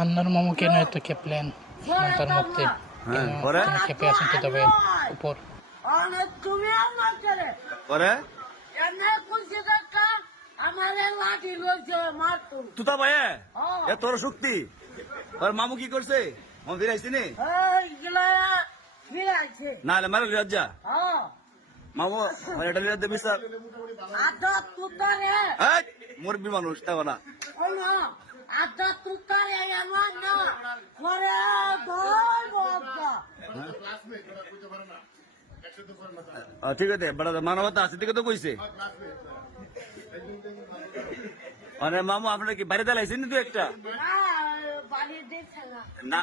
আন্নার মামু কেন এত খেপলেন সন্তান মুক্তি হ্যাঁ, কেন পরে? খেপে আছেন তো তবে উপর? তুমি আমার পরে? আমার লাঠি লইছে মারতো তুতা ভাই হ্যাঁ। এ তোর শক্তি। তোর মামু কি করছে? মামু ফিরাইছি নি? এই ফিরাইছে। না হলে মারে লিয়ার যা মামু মানে এটা লিয়ার দেবি স্যার আদা তুতারে। এই মুরব্বী মানুষ তাও না। এমন না আহ, ঠিক আছে বড় মানবতা আছে ঠিক তো কইছে। মানে মামু আপনার কি বাড়িতে লাইছেন নি একটা? না।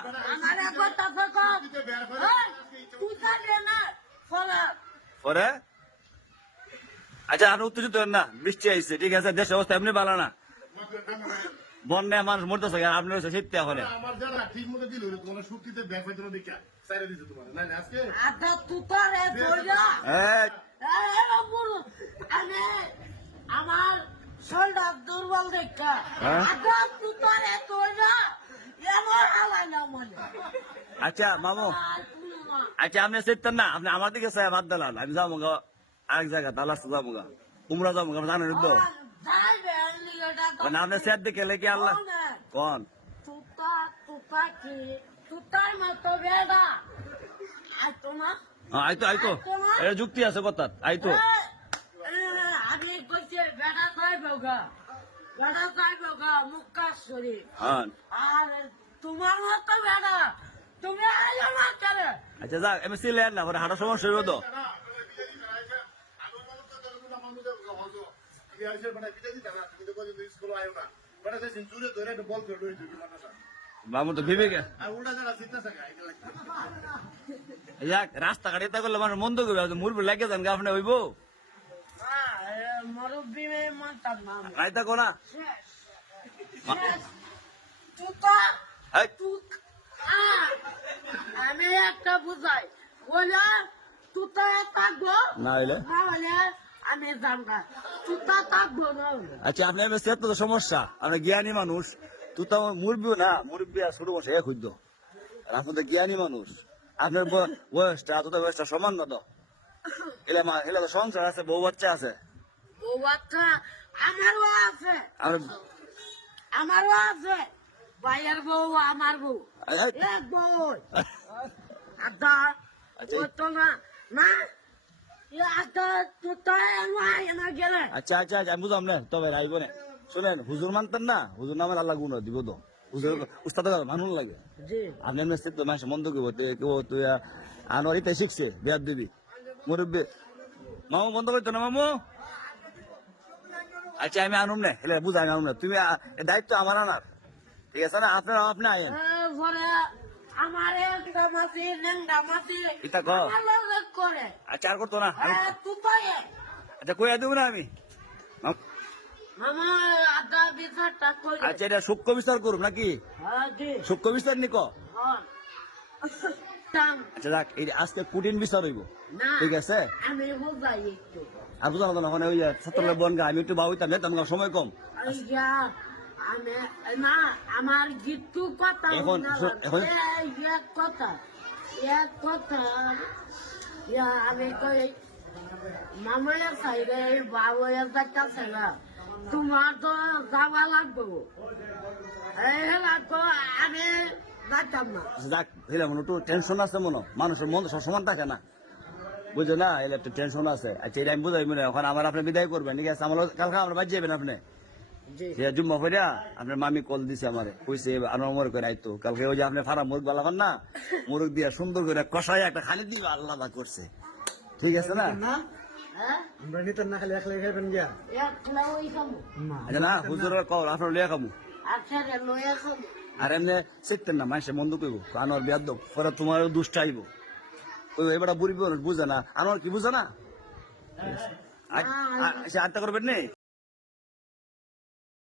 পরে আচ্ছা আর উত্তেজিত না বৃষ্টি আইছে ঠিক আছে দেশ অবস্থা এমনি ভালো না। বন্যায় মানুষ মরতেছে আর আপনি হচ্ছে শীত এখন আমার জানা ঠিক মতো দিল শক্তিতে দেখা সাইরে দিছে তোমার। না না, আজকে আদা তুতারে ধইরা এই, এরা বড় আমার শরীরটা দুর্বল দেখা? আদা তুতারে ধইরা এমন হালাই না মনে আচ্ছা মামু। আচ্ছা আপনি চিনতেন না আপনি আমার দিকে আমি যাব গা আরেক জায়গা তাহলে যাব গা। কুমড়া যাব গা জানেন তো আর যাইবে লিগেটা তো মানে আপনি সেট দিকে লেগে আল্লাহ কোন তুতা তুতা কি তুতার মতো বেড়া আর তোমার আইতো আইতো এটা যুক্তি আছে কথা আইতো আমি কইছে বেড়া খাইব গা বেড়া খাইব গা মুক্কাশ্বরী হ্যাঁ আর তোমার মতো বেড়া তুমি আইলো না আচ্ছা যাক আমি সিলেন না পরে হাঁটা সমস্যা হইব তো মামু তো ভেবে গে যাক রাস্তাঘাট এটা করলে মানুষ মন্দ করবে মুরবি লাগে যান গা আপনি হইব। আমি। রাইতা কোনা একটা বুঝাই বলে তুতা থাকব না হইলে? না হলে আমি আচ্ছা আপনি সেট তো সমস্যা আপনি জ্ঞানী মানুষ তুই তো মুরবিও না মুরব্বী আর ছোট বসে এক হইতো আর আপনি তো জ্ঞানী মানুষ আপনার বয়সটা তো বয়সটা সমান না তো এলা মা এলা তো সংসার আছে বউ বাচ্চা আছে। ও বাচ্চা আমারও আছে। আমারও আছে। ভাইয়ের বউ আমার বউ। এক বউ। আদা আচ্ছা। না না? আচ্ছা আচ্ছা আচ্ছা আমি বুঝলাম না তবে রাইব না। শুনেন হুজুর মানতেন না হুজুর নামের আল্লাহ গুণ দিব তো। হুজুর উস্তাদ মানুষ লাগে। জি। আপনি এমনি সেট তো মানুষ মন্দ করব কেউ তুই আনোয়ার ইতে শিখছে বিয়ার দিবি। মুরব্বী। মামু বন্ধ করতো না মামু? আচ্ছা আমি আনুম না হেলে বুঝা আমি আনুম না। তুমি দায়িত্ব আমার আনার। ঠিক আছে না? আপনার আপনি আয়েন। পরে আমার একটা। করে। আচ্ছা আর করতো না আমি- আচ্ছা কইয়া দেবো না আমি? আচ্ছা এটা সূক্ষ্ম বিচার করুন নাকি? হ্যাঁ সূক্ষ্ম নিক হ্যাঁ আচ্ছা এই আজকে কুটিন বিচার হইব। ঠিক আছে? আমি বুঝাই একটু। আর বুঝলাম তো না ওখানে ওই ছাত্র বনগা আমি একটু বাবুইতাম যেতাম সময় কম। না আমার গীতু কথা এখন- এক কথা এক কথা আমি কই সাইডে তোমার তো যাওয়া লাগবো। লাগবো আমি যাইতাম না। যাক হেলে মনে একটু টেনশন আছে মনে মানুষের মন সমান থাকে না। বুঝো না এলে একটু টেনশন আছে। আচ্ছা এটা আমি বুঝাই মনে এখন আমার আপনি বিদায় করবেন। ঠিক আছে আমার কালকে আমরা বাদ যাবেন আপনি। জুম্মা ফেরা আপনার মামি কল দিছে আমারে। কইছে আমার মরে করে আইতো কালকে ওই যে আপনি ফারা মুরগ বালাবান না মুরগ দিয়া সুন্দর করে একটা খালি দিবা আল্লাহ করছে। ঠিক আছে না? আমরা নিতেন না খালি একলাই খাইবেন গিয়া। একলা ওই খাব আচ্ছা না হুজুরের কল আপনার লিয়া আচ্ছা আর এমনি শিখতেন না মানুষে মন্দ কইব আনোয়ার বিয়াদ পরে তোমার দুষ্ট আইব। ওই এবার বুড়ি বুঝে না আনোয়ার কি বুঝে না? আচ্ছা আটটা করবেন নেই